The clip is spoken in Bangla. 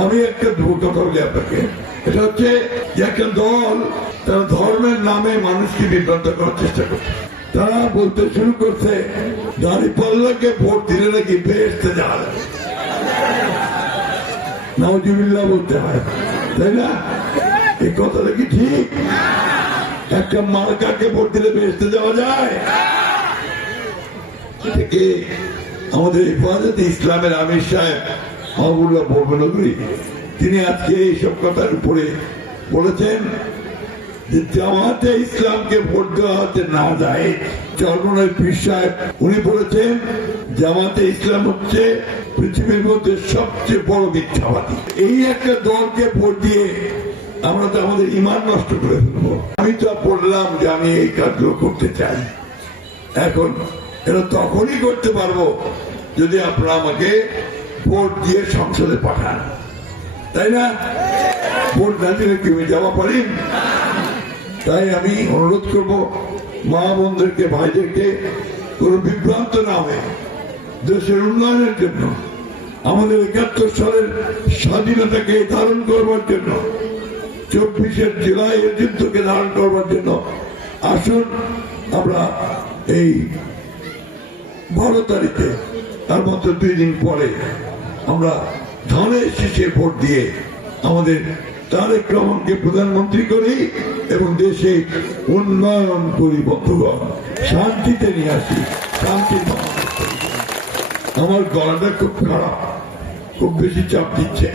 আমি একটা কথা বলি আপনাকে, এটা হচ্ছে যে একটা দল তারা ধর্মের নামে মানুষকে বিভ্রান্ত করার চেষ্টা করছে। তারা বলতে শুরু করছে দাঁড়িপাল্লাকে ভোট দিলে নাকি বেহেশতে যাওয়া যাবে। নাউজুবিল্লাহ বলতে হয়, তাই না? এই কথাটা কি ঠিক? একটা মার্কাকে ভোট দিলে বেহেশতে যাওয়া যায়? আমাদের হেফাজতে ইসলামের আমির সাহেব মাহবুবুল্লাহ ভৌমনগরী তিনি আজকে এইসব কথার উপরে বলেছেন যে জামাতে ইসলামকে ভোট দেওয়া হতে না যায়। চরমনাই পীর সাহেব উনি বলেছেন জামাতে ইসলাম হচ্ছে পৃথিবীর মধ্যে সবচেয়ে বড় মিথ্যাবাদী। এই একটা দলকে ভোট দিয়ে আমরা তো আমাদের ঈমান নষ্ট করে ফেলবো। আমি তো বললাম যে আমি এই কাজগুলো করতে চাই, এখন এটা তখনই করতে পারবো যদি আপনারা আমাকে ভোট দিয়ে সংসদে পাঠান, তাই না? ভোট না দিলে কি আমি যাওয়া পারি? তাই আমি অনুরোধ করবো মা বোনদেরকে, ভাইদেরকে কোন বিভ্রান্ত না হয়ে দেশের উন্নয়নের জন্য, আমাদের ৭১ সালের স্বাধীনতাকে ধারণ করবার জন্য, ২৪ জুলাই যুদ্ধকে ধারণ করবার জন্য আসুন আমরা এই ১২ তারিখে, তার মধ্যে ২ দিন পরে আমরা ধানের শীষে ভোট দিয়ে আমাদের তারেক রহমানকে প্রধানমন্ত্রী করি এবং দেশে উন্নয়ন করি। বন্ধুগণ, শান্তিতে নিয়ে আসি, শান্তি। আমার গলাটা খুব খারাপ, খুব বেশি চাপ দিচ্ছে।